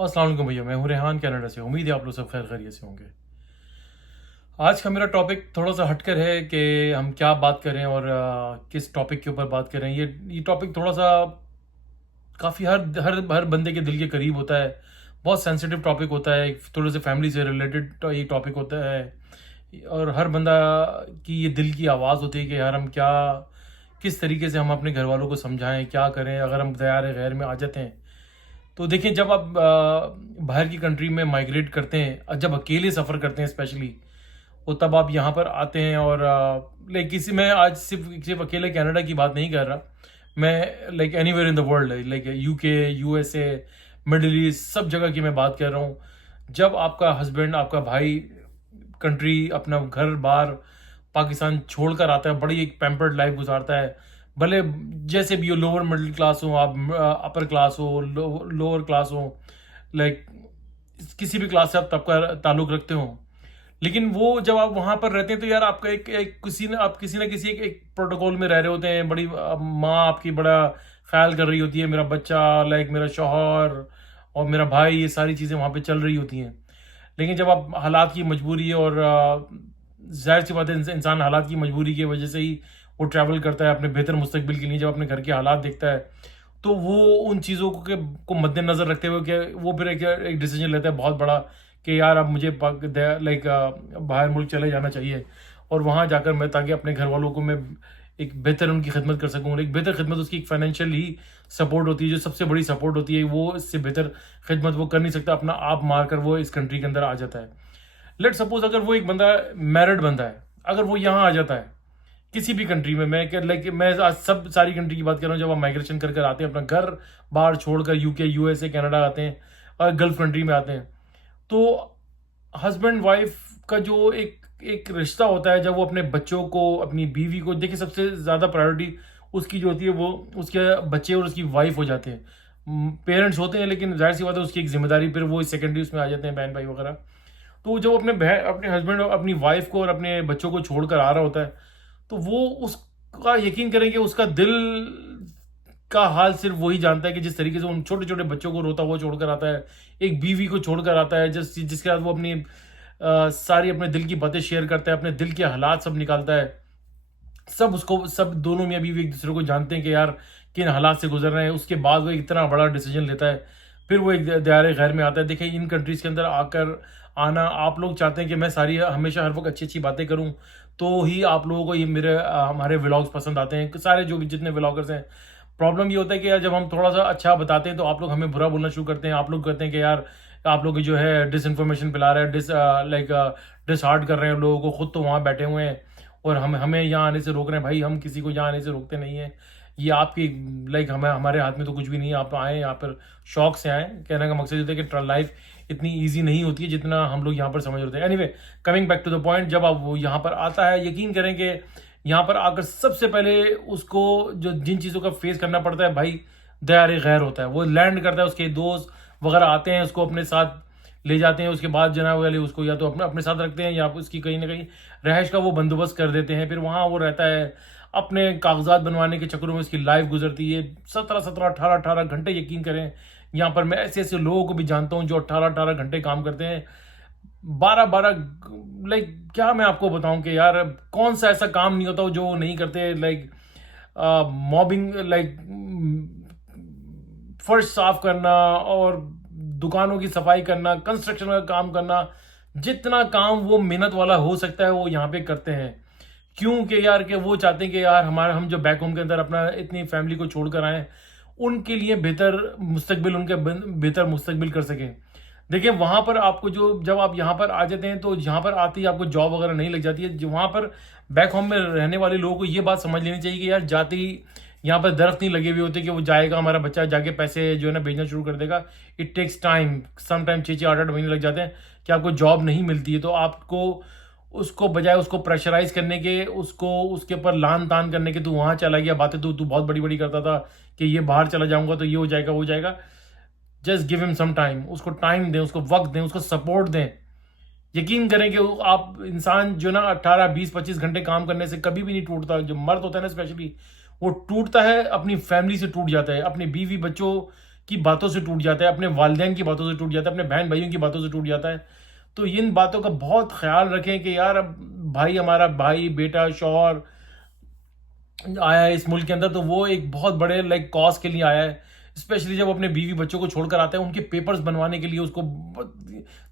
अस्सलाम वालेकुम भैया, मैं हूँ रेहान कनाडा से। उम्मीद है आप लोग सब खैर खैरियत से होंगे। आज का मेरा टॉपिक थोड़ा सा हटकर है कि हम क्या बात करें और किस टॉपिक के ऊपर बात करें। ये टॉपिक थोड़ा सा काफ़ी हर हर हर बंदे के दिल के करीब होता है। बहुत सेंसिटिव टॉपिक होता है, एक थोड़े से फैमिली से रिलेटेड ये टॉपिक होता है। और हर बंदा की ये दिल की आवाज़ होती है कि यार हम क्या, किस तरीके से हम अपने घर वालों को समझाएं, क्या करें अगर हम दयार गैर में आ जाते हैं। तो देखिए, जब आप बाहर की कंट्री में माइग्रेट करते हैं और जब अकेले सफ़र करते हैं स्पेशली, वो तब आप यहाँ पर आते हैं और लाइक किसी, मैं आज सिर्फ सिर्फ अकेले कनाडा की बात नहीं कर रहा। मैं like anywhere in the world, like UK, USA, middle east, सब जगह की मैं बात कर रहा हूँ। जब आपका हस्बैंड, आपका भाई कंट्री, अपना घर बार पाकिस्तान छोड़कर आता है, बड़ी एक पैम्पर्ड लाइफ गुजारता है। भले जैसे भी हो, लोअर मिडिल क्लास हो, आप अपर क्लास हो, लोअर क्लास हो, लाइक किसी भी क्लास से आप तब का ताल्लुक रखते हो, लेकिन वो जब आप वहां पर रहते हैं तो यार आपका एक किसी ना किसी एक प्रोटोकॉल में रह रहे होते हैं। बड़ी माँ आपकी बड़ा ख्याल कर रही होती है, मेरा बच्चा, लाइक मेरा शौहर और मेरा भाई, ये सारी चीज़ें वहाँ पे चल रही होती हैं। लेकिन जब आप हालात की मजबूरी और जाहिर सी बात है, इंसान हालात की मजबूरी की वजह से ही वो ट्रैवल करता है अपने बेहतर मुस्तकबिल के लिए। जब अपने घर के हालात देखता है तो वो उन चीज़ों को मद्देनज़र रखते हुए कि वो फिर एक डिसीजन लेता है बहुत बड़ा कि यार अब मुझे लाइक बाहर मुल्क चले जाना चाहिए और वहाँ जाकर मैं, ताकि अपने घर वालों को मैं एक बेहतर उनकी खिदमत कर सकूँ। एक बेहतर खिदमत, उसकी एक फाइनेंशियल ही सपोर्ट होती है जो सबसे बड़ी सपोर्ट होती है। वो इससे बेहतर खिदमत वो कर नहीं सकता, अपना आप मार कर वो इस कंट्री के अंदर आ जाता है। लेट सपोज अगर वो एक बंदा मैरिड बंदा है, अगर वो यहाँ आ जाता है किसी भी कंट्री में, मैं आज सब सारी कंट्री की बात कर रहा हूँ। जब आप माइग्रेशन कर कर आते हैं, अपना घर बाहर छोड़कर यूके, यूएसए, कनाडा आते हैं और गल्फ कंट्री में आते हैं, तो हस्बैंड वाइफ का जो एक एक रिश्ता होता है, जब वो अपने बच्चों को, अपनी बीवी को, देखिए सबसे ज़्यादा प्रायोरिटी उसकी जो होती है वो उसके बच्चे और उसकी वाइफ हो जाते हैं। पेरेंट्स होते हैं लेकिन जाहिर सी बात है उसकी एक जिम्मेदारी फिर वो सेकेंडरी उसमें आ जाते हैं, बहन भाई वगैरह। तो जब अपने हस्बैंड और अपनी वाइफ को और अपने बच्चों को छोड़कर आ रहा होता है, तो वो उसका, यकीन करेंगे, उसका दिल का हाल सिर्फ वही जानता है कि जिस तरीके से उन छोटे छोटे बच्चों को रोता हुआ छोड़कर आता है, एक बीवी को छोड़कर आता है, जिसके साथ वो अपनी सारी अपने दिल की बातें शेयर करता है, अपने दिल के हालात सब निकालता है। सब दोनों मियाँ बीवी एक दूसरे को जानते हैं कि यार किन हालात से गुजर रहे हैं। उसके बाद वो इतना बड़ा डिसीजन लेता है, फिर वो एक दायरे गैर में आता है। देखिए, इन कंट्रीज़ के अंदर आकर आना, आप लोग चाहते हैं कि मैं सारी हमेशा हर वक्त अच्छी अच्छी बातें करूं, तो ही आप लोगों को ये हमारे व्लॉग्स पसंद आते हैं, सारे जो भी जितने व्लॉगर्स हैं। प्रॉब्लम ये होता है कि यार जब हम थोड़ा सा अच्छा बताते हैं तो आप लोग हमें बुरा बोलना शुरू करते हैं। आप लोग कहते हैं कि यार आप लोग जो है डिस इन्फॉर्मेशन फैला रहे हैं, डिसहार्ट कर रहे हैं लोगों को, खुद तो वहाँ बैठे हुए हैं और हम हमें यहाँ आने से रोक रहे हैं। भाई, हम किसी को यहाँ आने से रोकते नहीं हैं। ये आपकी, लाइक हमें, हमारे हाथ में तो कुछ भी नहीं है। आप आए यहाँ पर शौक से आए। कहने का मकसद ये होता है कि लाइफ इतनी ईजी नहीं होती है जितना हम लोग यहाँ पर समझ रहे हैं। Anyway, coming back to the point, जब आप वो यहाँ पर आता है, यकीन करें कि यहाँ पर आकर सबसे पहले उसको जो जिन चीज़ों का फेस करना पड़ता है, भाई दयार गैर होता है। वो लैंड करता है, उसके दोस्त वगैरह आते हैं, उसको अपने साथ ले जाते हैं। उसके बाद जनाब वाले उसको या तो अपने अपने साथ रखते हैं या उसकी कहीं ना कहीं रहायश का वो बंदोबस्त कर देते हैं। फिर वहाँ वो रहता है, अपने कागजात बनवाने के चक्करों में उसकी लाइफ गुजरती है। 17-17, 18-18 घंटे, यकीन करें। यहाँ पर मैं ऐसे ऐसे लोगों को भी जानता हूँ जो 18-18 घंटे काम करते हैं, 12-12, लाइक क्या मैं आपको बताऊं कि यार कौन सा ऐसा काम नहीं होता जो वो नहीं करते। लाइक मॉबिंग, लाइक फर्श साफ करना और दुकानों की सफाई करना, कंस्ट्रक्शन का काम करना, जितना काम वो मेहनत वाला हो सकता है वो यहाँ पे करते हैं। क्योंकि यार कि वो चाहते हैं कि यार हम जो बैक होम के अंदर अपना इतनी फैमिली को छोड़कर आए, उनके लिए बेहतर मुस्तकबिल, उनके बेहतर मुस्तकबिल कर सकें। देखिए, वहाँ पर आपको जब आप यहाँ पर आ जाते हैं तो यहाँ पर आते ही आपको जॉब वगैरह नहीं लग जाती है। जो वहाँ पर बैक होम में रहने वाले लोगों को ये बात समझ लेनी चाहिए कि यार जाते ही यहाँ पर दरख्त नहीं लगे हुए होते कि वो जाएगा, हमारा बच्चा जाके पैसे जो है ना भेजना शुरू कर देगा। It takes time, some time 6-6, 8-8 महीने लग जाते हैं कि आपको जॉब नहीं मिलती है। तो आपको उसको बजाय उसको प्रेशराइज करने के, उसको उसके ऊपर लान तान करने के, तू वहाँ चला गया, बातें तू तू बहुत बड़ी बड़ी करता था कि ये बाहर चला जाऊंगा तो ये हो जाएगा, वो हो जाएगा। Just give him some time, उसको टाइम दें, उसको वक्त दें, उसको सपोर्ट दें। यकीन करें कि आप इंसान जो ना 18-20-25 घंटे काम करने से कभी भी नहीं टूटता। जो मर्द होता है ना स्पेशली, वो टूटता है अपनी फैमिली से, टूट जाता है अपने बीवी बच्चों की बातों से टूट जाता है, अपने वालिदैन की बातों से टूट जाता है, अपने बहन भाइयों की बातों से टूट जाता है। तो इन बातों का बहुत ख्याल रखें कि यार अब भाई, हमारा भाई, बेटा, शौहर आया है इस मुल्क के अंदर, तो वो एक बहुत बड़े लाइक कॉज के लिए आया है। स्पेशली जब अपने बीवी बच्चों को छोड़कर आता है, उनके पेपर्स बनवाने के लिए उसको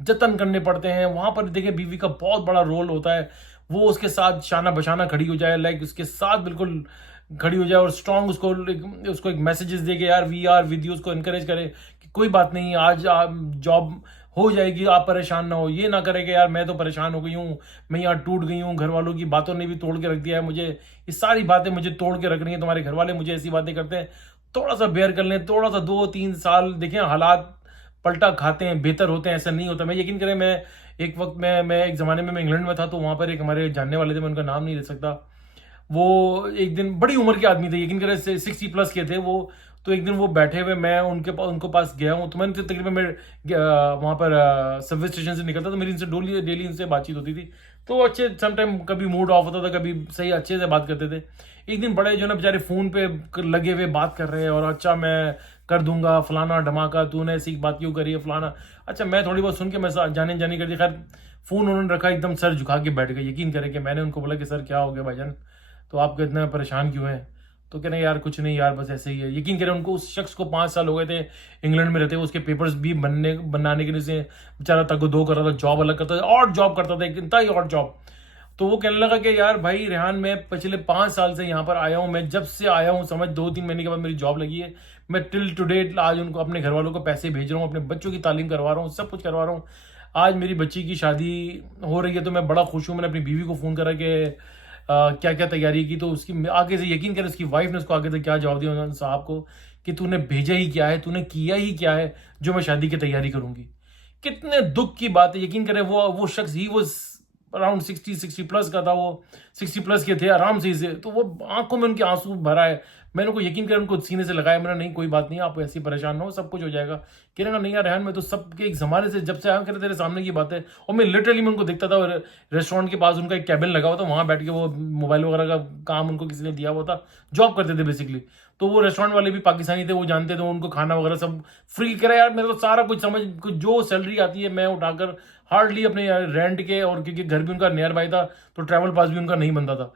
जतन करने पड़ते हैं। वहां पर देखिए बीवी का बहुत बड़ा रोल होता है। वो उसके साथ शाना बशाना खड़ी हो जाए, लाइक उसके साथ बिल्कुल खड़ी हो जाए और स्ट्रांग उसको एक मैसेजेस दे के यार वी आर विद यू, उसको इनकरेज करे कि कोई बात नहीं, आज जॉब हो जाएगी, आप परेशान ना हो। ये ना करे कि यार मैं तो परेशान हो गई हूँ, मैं यहाँ टूट गई हूँ, घर वालों की बातों ने भी तोड़ के रख दिया है मुझे, ये सारी बातें मुझे तोड़ के रख रही हैं, तुम्हारे घर वाले मुझे ऐसी बातें करते हैं। थोड़ा सा बेयर कर लें, थोड़ा सा 2-3 साल देखें, हालात पलटा खाते हैं, बेहतर होते हैं, ऐसा नहीं होता। मैं यकीन करें, मैं एक वक्त में मैं एक ज़माने में मैं इंग्लैंड में था, तो वहाँ पर एक हमारे जानने वाले थे, मैं उनका नाम नहीं ले सकता। वो एक दिन बड़ी उम्र के आदमी थे, यकीन करें 60+ के थे वो। तो एक दिन वो बैठे हुए, मैं उनको पास गया हूँ, तो मैंने तकरीबन मैं वहाँ पर सबवे स्टेशन से निकलता, तो मेरी इनसे डेली इनसे बातचीत होती थी। तो अच्छे समटाइम कभी मूड ऑफ होता था, कभी सही अच्छे से बात करते थे। एक दिन बड़े जो ना बेचारे फ़ोन पे लगे हुए बात कर रहे हैं, और अच्छा मैं कर दूंगा फलाना धमाका, तूने ऐसी बात क्यों करी है फलाना। अच्छा मैं थोड़ी बहुत सुन के मैं जाने जाने कर दी। खैर फ़ोन उन्होंने रखा, एकदम सर झुका के बैठ गए। यकीन करें कि मैंने उनको बोला कि सर क्या हो गया भाईजान, तो आप इतना परेशान क्यों हैं? तो कह रहे हैं यार कुछ नहीं यार, बस ऐसे ही है। यकीन करें उनको, उस शख्स को 5 साल हो गए थे इंग्लैंड में रहते हुए, उसके पेपर्स भी बनाने के लिए से बेचारा तक दो कर रहा था, जॉब अलग करता था, और जॉब करता था, एक इतना ही और जॉब। तो वो कहने लगा कि यार भाई रेहान, मैं पिछले 5 साल से यहाँ पर आया हूँ, मैं जब से आया हूँ समझ 2-3 महीने के बाद मेरी जॉब लगी है, मैं टिल टू डेट आज उनको अपने घर वालों को पैसे भेज रहा हूँ, अपने बच्चों की तालीम करवा रहा हूँ, सब कुछ करवा रहा हूँ। आज मेरी बच्ची की शादी हो रही है, तो मैं बड़ा खुश हूँ। मैंने अपनी बीवी को फ़ोन करा कि क्या क्या तैयारी की, तो उसकी आगे से यकीन करें उसकी वाइफ ने उसको आगे से क्या जवाब दिया उन्होंने साहब को, कि तूने भेजा ही क्या है, तूने किया ही क्या है जो मैं शादी की तैयारी करूंगी। कितने दुख की बात है। यकीन करें वो शख्स ही वो अराउंड 60+ का था, वो 60+ के थे आराम से तो वो आंखों में उनके आंसू भरा है। मैंने उनको यकीन कर उनको सीने से लगाया, मैंने नहीं कोई बात नहीं, आप ऐसे परेशान ना हो, सब कुछ हो जाएगा। कह रहे नहीं यार रेहान, मैं तो सबके एक ज़माने से जब से आया हूँ तेरे सामने की बात है। और मैं लिटरली मैं उनको देखता था, और रेस्टोरेंट के पास उनका एक कैबिन लगा हुआ था, वहाँ बैठ के वो मोबाइल वगैरह का काम उनको किसी ने दिया हुआ था, जॉब करते थे बेसिकली। तो वो रेस्टोरेंट वाले भी पाकिस्तानी थे, वो जानते थे, उनको खाना वगैरह सब फ्री करा यार। मेरा तो सारा कुछ समझ कुछ जो सैलरी आती है मैं उठाकर हार्डली अपने रेंट के, और क्योंकि घर भी उनका नियर बाय था, तो ट्रैवल पास भी उनका नहीं बनता था,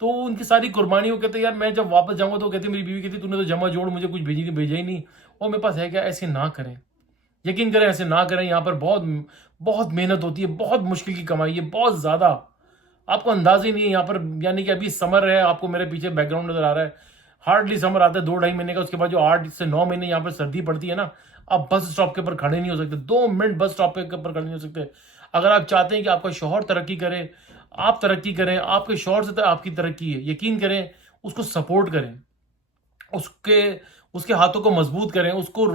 तो उनकी सारी कुर्बानी। वो कहते यार मैं जब वापस जाऊंगा, तो कहती मेरी बीवी कहती तूने तो जमा जोड़ मुझे कुछ भेजा ही नहीं, और मेरे पास है क्या। ऐसे ना करें, यकीन करें ऐसे ना करें। यहाँ पर बहुत बहुत मेहनत होती है, बहुत मुश्किल की कमाई है, बहुत ज़्यादा, आपको अंदाज ही नहीं है यहाँ पर। यानी कि अभी समर है, आपको मेरे पीछे बैकग्राउंड नजर आ रहा है, हार्डली समर आता है 2-2.5 महीने का, उसके बाद जो 8 से 9 महीने यहाँ पर सर्दी पड़ती है ना, आप बस स्टॉप के ऊपर खड़े नहीं हो सकते, 2 मिनट बस स्टॉप के ऊपर खड़े नहीं हो सकते। अगर आप चाहते हैं कि आपका शौहर तरक्की करे, आप तरक्की करें, आपके शौहर से आपकी तरक्की है, यकीन करें उसको सपोर्ट करें, उसके उसके हाथों को मजबूत करें, उसको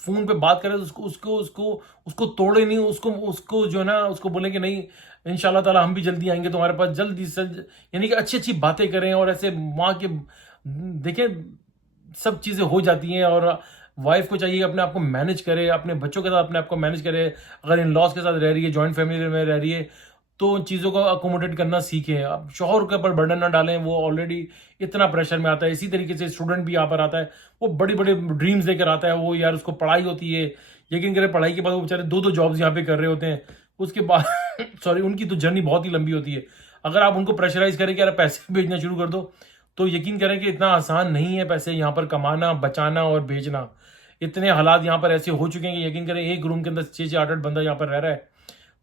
फोन पे बात करें, उसको उसको उसको उसको तोड़े नहीं, उसको उसको जो है ना, उसको बोलें कि नहीं इंशाल्लाह ताला हम भी जल्दी आएंगे तुम्हारे पास, जल्दी से यानी कि अच्छी अच्छी बातें करें। और ऐसे माँ के देखें सब चीज़ें हो जाती हैं, और वाइफ को चाहिए अपने आप को मैनेज करे, अपने बच्चों के साथ अपने आप को मैनेज करे। अगर इन लॉज के साथ रह रही है, जॉइंट फैमिली में रह रही है, तो उन चीज़ों को अकोमोडेट करना सीखें। अब शौहर के ऊपर बर्डन ना डालें, वो ऑलरेडी इतना प्रेशर में आता है। इसी तरीके से स्टूडेंट भी यहाँ पर आता है, वो बड़ी बड़ी ड्रीम्स लेकर आता है, वो यार उसको पढ़ाई होती है, यकीन करें पढ़ाई के बाद वो बेचारे 2-2 जॉब्स यहाँ पे कर रहे होते हैं। उसके बाद सॉरी, उनकी तो जर्नी बहुत ही लंबी होती है। अगर आप उनको प्रेशराइज करें कि यार पैसे भेजना शुरू कर दो, तो यकीन करें कि इतना आसान नहीं है पैसे यहाँ पर कमाना, बचाना और भेजना। इतने हालात यहाँ पर ऐसे हो चुके हैं कि यकीन करें एक रूम के अंदर 6-8 बंदा यहाँ पर रह रहा है,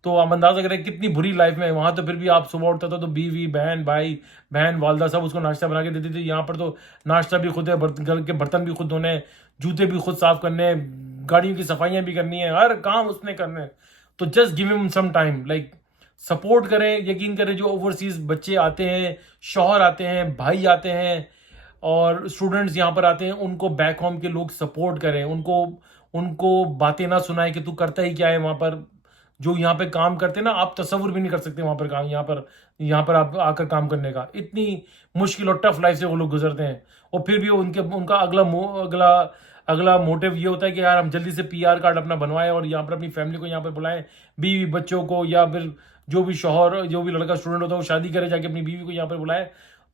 तो आप अंदाजा करें कितनी बुरी लाइफ में है वहाँ। तो फिर भी आप सुबह उठता था तो बीवी, बहन, भाई, बहन, वालदा सब उसको नाश्ता बना के देती थी। यहाँ पर तो नाश्ता भी खुद है, घर के बर्तन भी खुद धोने हैं, जूते भी खुद साफ करने हैं, गाड़ियों की सफाइयाँ भी करनी है, हर काम उसने करने हैं। तो just give him some time, like support करें। यकीन करें जो ओवरसीज बच्चे आते हैं, शौहर आते हैं, भाई आते हैं, और स्टूडेंट्स यहाँ पर आते हैं, उनको बैक होम के लोग सपोर्ट करें, उनको उनको बातें ना सुनाएं कि तू करता ही क्या है वहाँ पर। जो यहाँ पे काम करते हैं ना, आप तसव्वुर भी नहीं कर सकते वहाँ पर काम, यहाँ पर आप आकर काम करने का, इतनी मुश्किल और टफ लाइफ से वो लोग गुजरते हैं। और फिर भी उनका अगला अगला मोटिव ये होता है कि यार हम जल्दी से पीआर कार्ड अपना बनवाएं, और यहाँ पर अपनी फैमिली को यहाँ पर बुलाएं, बीवी बच्चों को, या फिर जो भी शौहर, जो भी लड़का स्टूडेंट होता है वो शादी करे, जाके अपनी बीवी को यहाँ पर बुलाएं।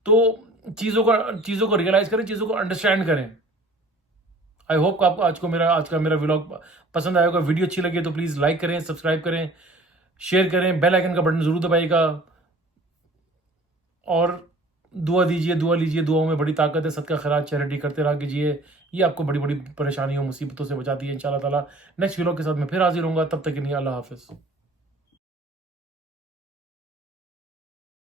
तो चीज़ों को रियलाइज करें, चीज़ों को अंडरस्टैंड करें। आई होप आपको आज का मेरा व्लॉग पसंद आया होगा। वीडियो अच्छी लगी तो प्लीज़ लाइक करें, सब्सक्राइब करें, शेयर करें, बेल आइकन का बटन ज़रूर दबाइएगा और दुआ दीजिए, दुआ लीजिए। दुआओं में बड़ी ताकत है। सदका खैरात चैरिटी करते रहा कीजिए। ये आपको बड़ी-बड़ी परेशानियों, मुसीबतों से बचाती है इंशाअल्लाह ताला। नेक्स्ट व्लॉग के साथ मैं फिर हाज़िर होऊँगा। तब तक के लिए अल्लाह हाफ़िज़।